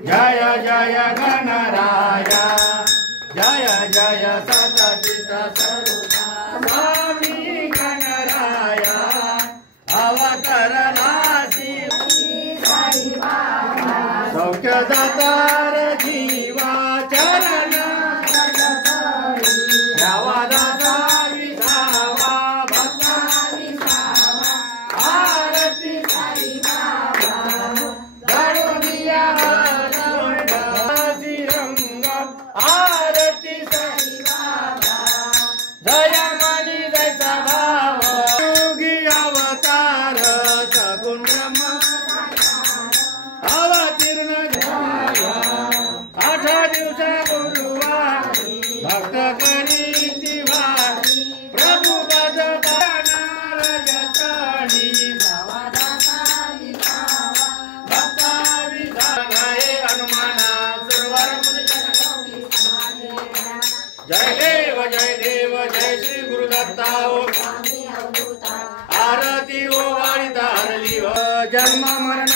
जय जय गणराया जय जय सतचित स्वरूपा स्वामी गणराया अवतरणासी सौख्यदातार जीवा चरण रावादासा विसावा भक्ता विसावा आरती साई बाबा दरुनिया रंग आरती साई बाबा जय मणि जय भाव योगी अवतार सगुण ब्रह्म अवतीर्ण झाला 8 दिवस गुरुवारी भक्त करीती वारी प्रभु पद नारयतानी भक्ता विधान हे हनुमाना सुरवर मुनि जय देव जय श्री गुरुदत्ता आरती ओ वाणी धारली जन्म मरण